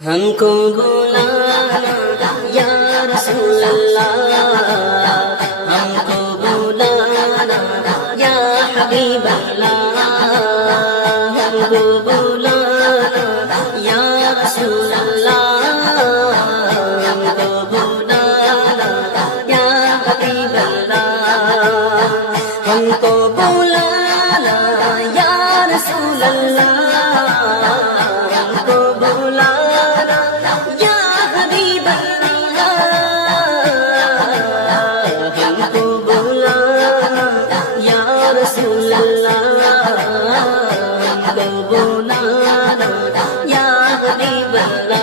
ہم کو بلانا یا رسول اللہ، ہم کو بلانا یا حبیب اللہ، ہم کو بلانا یا رسول اللہ، ہم کو بلانا یا حبیب اللہ، ہم کو بلانا یا رسول اللہ، ہم کو بلانا یا حبیب اللہ، ہم کو بلانا یا رسول اللہ، ہم کو بلانا یا حبیب اللہ،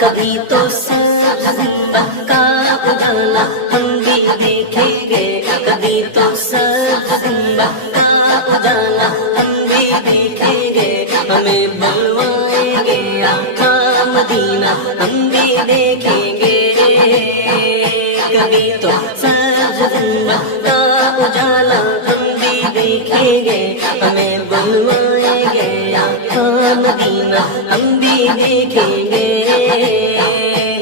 کبھی تو سبز گنبد کا اجالا ہم بھی دیکھیں گے، کبھی تو سبز گنبد کا اجالا ہم بھی دیکھیں گے، ہمیں بلوائیں گے آقا مدینہ ہم بھی دیکھیں گے، کبھی تو سبز گنبد کا اجالا ہم بھی دیکھیں گے، ہمیں بلوائیں گے آقا مدینہ ہم بھی دیکھیں گے،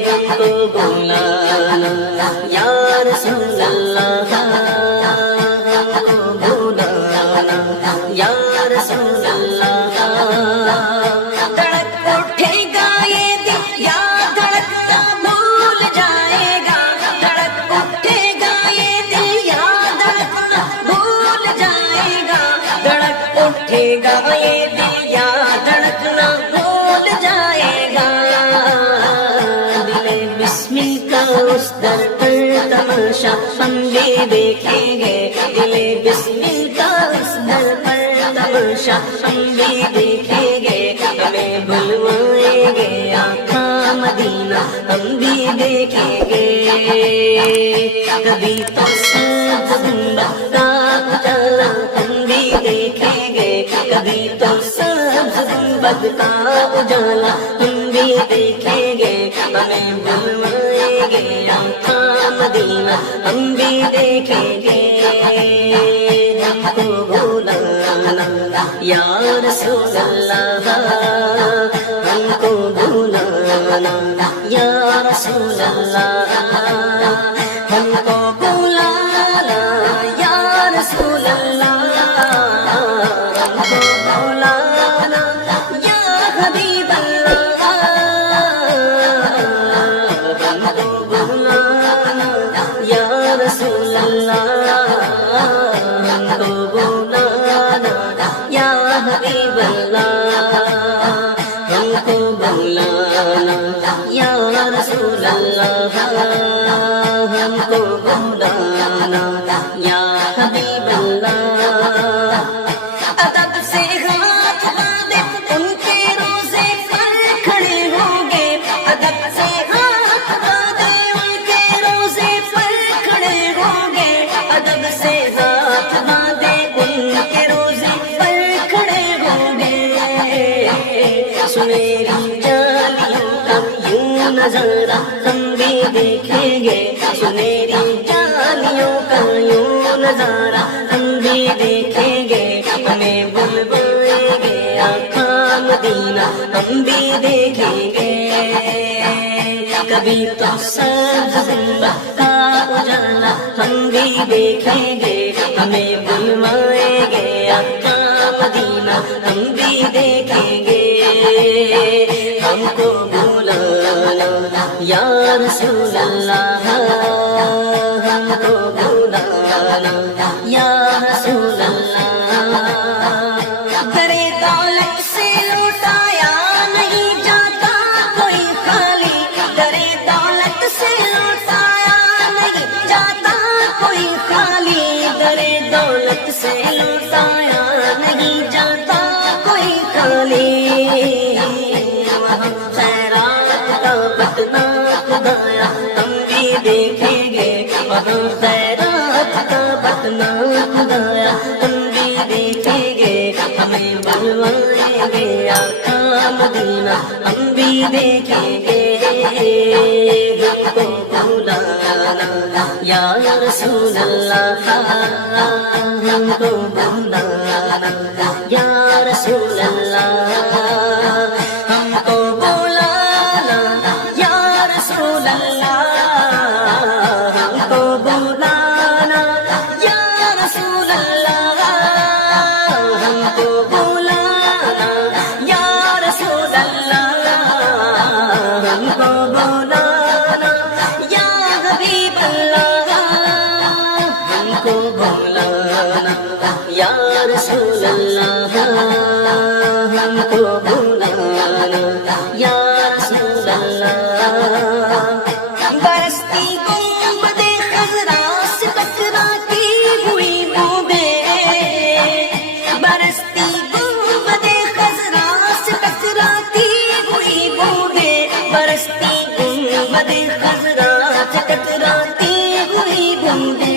ہم کو بلانا یا رسول اللہ، ہم کو بلانا یا رسول اللہ، دھڑک اٹھے گا یہ دل یا دھڑکنا بھول جائے گا، دھڑک اٹھے گا یہ دل یا دھڑکنا بھول جائے گا، دھڑک اٹھے گا یہ دل یا دھڑکنا بھول جائے گا، دل بسمل کا اس در پر تماشا ہم بھی دیکھیں گے، دل بسمل کا اس در پر تماشا ہم بھی دیکھیں گے، ہمیں بلوائیں گے آقا مدینہ ہم بھی دیکھیں گے، کبھی تو سبز گنبد کا اجالا ہم بھی دیکھیں گے، کبھی تو سبز گنبد کا اجالا ہم بھی دیکھیں گے، ہمیں بلوائیں گے آقا مدینہ ہم بھی دیکھیں گے، ہم کو بلانا یا رسول اللہ، ہم کو بلانا یا رسول اللہ، ہم کو بلانا یا رسول اللہ، ہم کو بلانا یا حبیب اللہ، ہم کو بلانا یا رسول اللہ، ہم کو بلانا یا حبیب اللہ، ہم کو بلانا یا رسول اللہ، ہم کو بلانا یا حبیب اللہ، ادب سے ہاتھ باندھے ان کے روزے پر کھڑے ہوں گے، ادب سے ہاتھ باندھے ان کے روزے پر کھڑے ہوں گے، ادب سے ہاتھ باندھے ان کے روزے پر کھڑے ہوں گے، سنہری جالیوں کا یوں نظارہ ہم بھی دیکھیں گے، سنہری جالیوں کا یوں نظارہ ہم بھی دیکھیں گے، ہمیں بلوائیں گے آقا مدینہ ہم بھی دیکھیں گے، کبھی تو سبز گنبد کا اجالا ہم بھی دیکھیں گے، ہمیں بلوائیں گے آقا مدینہ ہم بھی دیکھیں گے، ہم کو بلانا یا رسول اللہ، ہم کو بلانا یا رسول اللہ، درے دولت سے لوٹایا نہیں جاتا کوئی خالی، درے دولت سے لوٹایا نہیں جاتا کوئی خالی، درے دولت سے لوٹایا نہیں جاتا کوئی خالی، وہاں خیرات کا پتنا خدایا ہم بھی دیکھیں گے، وہاں خیرات کا پتنا خدایا ہم بھی دیکھیں گے، ہمیں بلوائیں گے آقا مدینہ ہم بھی دیکھیں گے، ہم کو بلانا یا رسول اللہ، ہم کو بلانا یا رسول اللہ، ہم کو بولانا یا رسول اللہ برستی گنبد خضرا سے ٹکراتی ہوئی بوندیں برستی گنبد خضرا سے ٹکراتی ہوئی بوندیں برستی گنبد خضرا سے ٹکراتی ہوئی بوندیں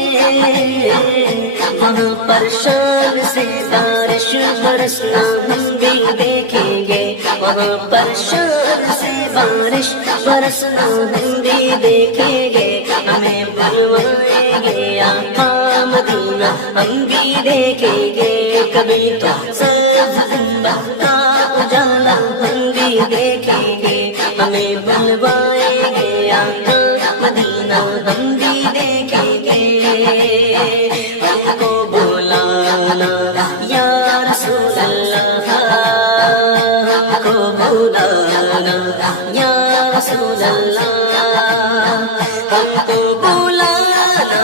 وہاں پر شان سے بارش برسنا ہم بھی دیکھیں گے وہاں پر شان سے بارش برسنا ہم بھی دیکھیں گے ہمیں بلوائیں گے آقا مدینہ ہم بھی دیکھیں گے کبھی تو سبز گنبد کا اجالا ہم بھی دیکھیں گے ہمیں بلوائیں گے آقا مدینہ ہم بھی دیکھیں گے ہم کو بلانا یا رسول اللہ ہم کو بلانا یا رسول اللہ ہم کو بلانا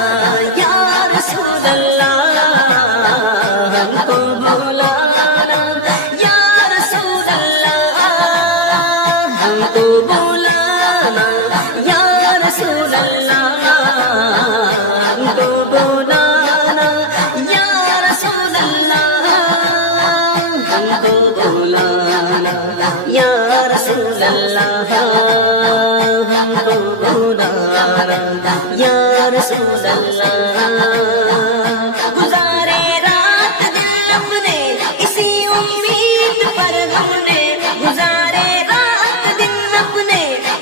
یا رسول اللہ ہم کو بلانا یا رسول اللہ ہم کو بلانا یا رسول اللہ ہم کو بلانا یا رسول اللہ ہم کو بلانا یا رسول اللہ ہم کو بلانا یا رسول اللہ گزارے رات دن اپنے اسی امید پر ہم نے گزارے رات دن اپنے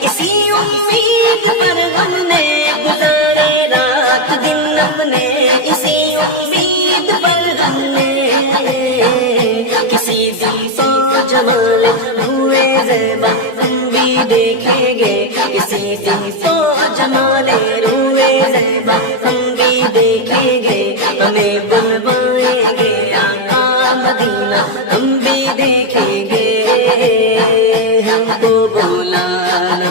اسی امید پر ہم نے گزارے رات دن اپنے اسی امید پر ہم نے کسی دن تو جمال ہوئے زیبا ہم بھی دیکھیں گے کسی دن تو جمال روئے زیبا ہم بھی دیکھیں گے ہمیں بلوائیں گے آقا مدینہ ہم بھی دیکھیں گے ہم کو بلانا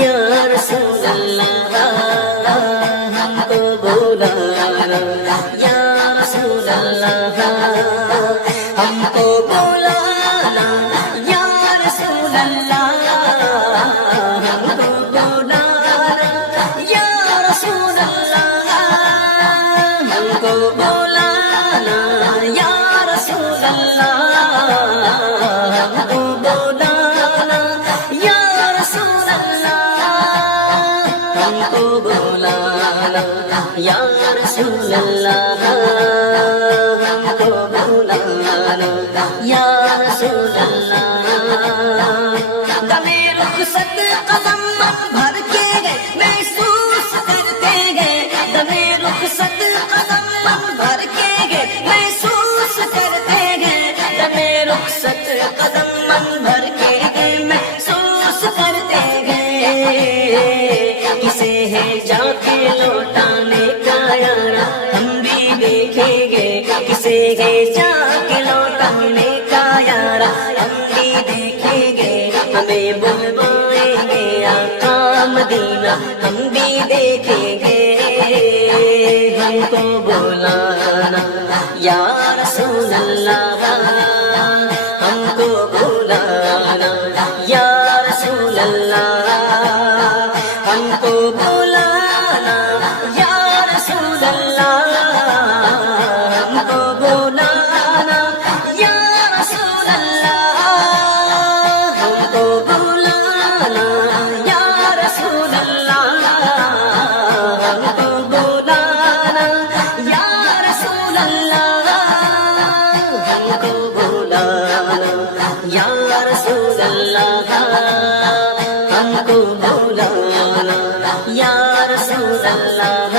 یا رسول اللہ ہم کو بلانا یا رسول اللہ ہم کو بلانا یا رسول اللہ ہم کو بلانا یا رسول اللہ ہم کو بلانا یا رسول اللہ ہم کو بلانا یا رسول اللہ ہم کو بلانا یا رسول اللہ ہم کو بلانا یا رسول اللہ دمِ رخصت قدم بھر کے گئے محسوس کرتے گئے دمِ رخصت قدم بھر کے گئے محسوس کرتے گئے دمِ رخصت قدم بھر کے گئے محسوس کرتے گئے کسے ہے جا کے لوٹانے کا یارا ہم بھی دیکھیں گے کسے ہے جا کے لوٹانے کا یارا ہم بھی دیکھیں گے ہمیں بلوائیں گے آقا مدینہ ہم بھی دیکھیں گے ہم کو بلانا یا رسول اللہ ہم کو بلانا یا رسول اللہ ہم کو بلانا یا رسول اللہ ہم کو بلانا یا رسول اللہ ہم کو بلانا یا رسول اللہ ہم کو بلانا یا رسول اللہ ہم کو بلانا یا رسول اللہ ہم کو بلانا یا رسول اللہ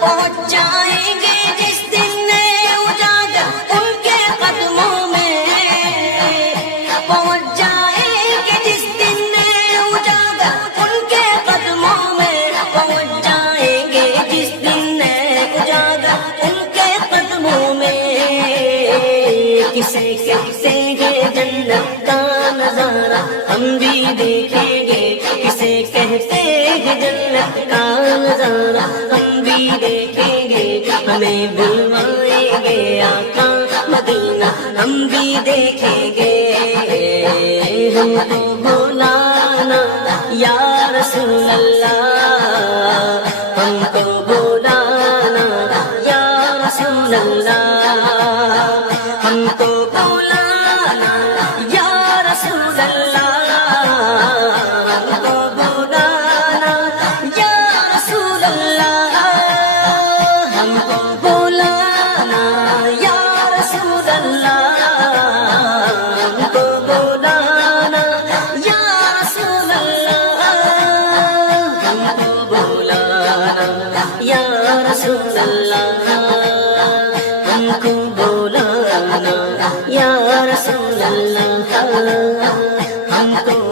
پہنچ جائیں گے جس دن اجاگر ان کے قدموں میں پہنچ جائیں گے جس دن اجاگر ان کے قدموں میں پہنچ جائیں گے جس دن اجاگر ان کے قدموں میں کسے کہتے ہیں جنت کا نظارہ ہم بھی دیکھیں گے کسے کہتے ہیں جنت کا نظارہ ہم بھی دیکھیں گے ہمیں بلوائیں گے آقا مدینہ ہم بھی دیکھیں گے ہم کو بلانا یا رسول اللہ ہم کو بلانا یا رسول اللہ ہم کو بلانا یا رسول اللہ ہم کو بلانا یا رسول اللہ ہم کو بلانا یا رسول اللہ ہم کو بلانا یا رسول اللہ ہم کو بلانا یا رسول اللہ ہم کو بلانا یا رسول اللہ ہم کو